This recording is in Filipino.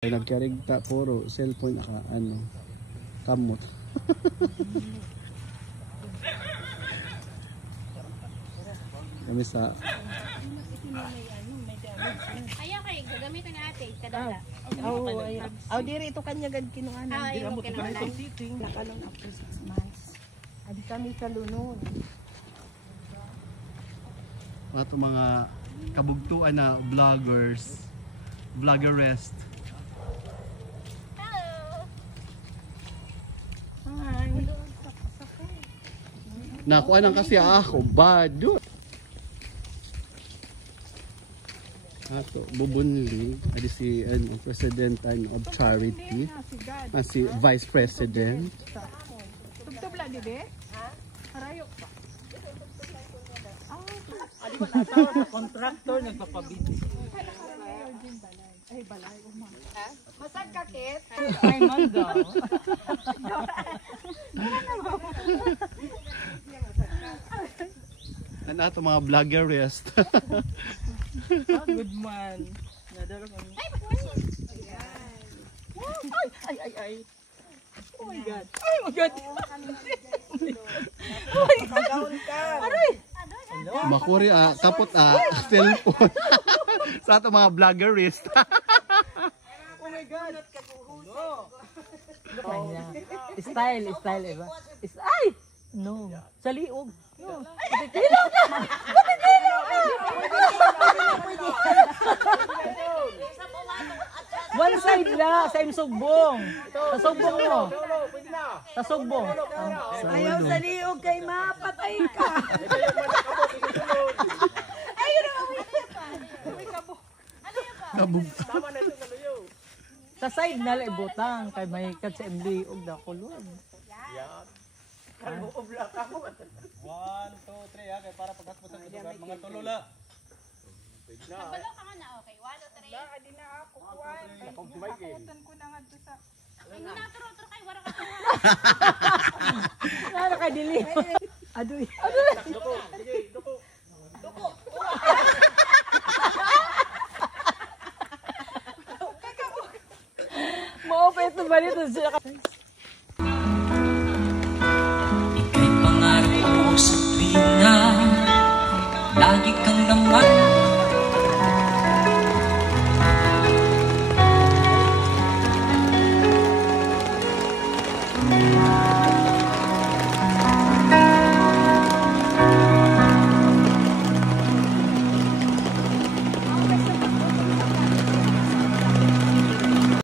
Ay nagkarigta puro cellphone naka ano kamot. Kami sa ayaw kay gagamitan na ate kadala. Oh, diri ito kanya gad kinuanan. Diri mo kinuanan. Nakalon after 6 months. Adi kami kalunon. ato mga kabugtuan na vloggers, vloggerest. Nakuha nang kasi ako, bado. Ato, Bubunli, adi si President of Charity, si Vice President. Tugtubla di be? Ha? Harayo pa. Adi ba natawa sa contractor nagpapabili? Ay balay uma. Masag kakit. Ay man daw. Ano ato mga vloggerest. Good man. Nadalo kami. Ay. Oh my god. Oh my god. Oh my god. Aray. Makuri kapot cellphone. Sa ato mga vloggerist. Oh my god. Style iba. Ay. No. Sa liog. No. One side la sa imsugbong. Sa sugbong mo. Sa sugbong. Ayaw sa liog kay mapatay ka. Kabog. Sa side na la ibutang kay may kat sa MD og da kulod. 1, 2, 3 kay para pagkatapos ang mga tulula. Kabalo ka nga na okay. 1 2 3. Adi na ako kuan. Nakutan ko na nga sa. Ay naturo kay wala ka. Nara ka dili. Adoy. Duko, sige, duko. Mo pa ito ba nito siya.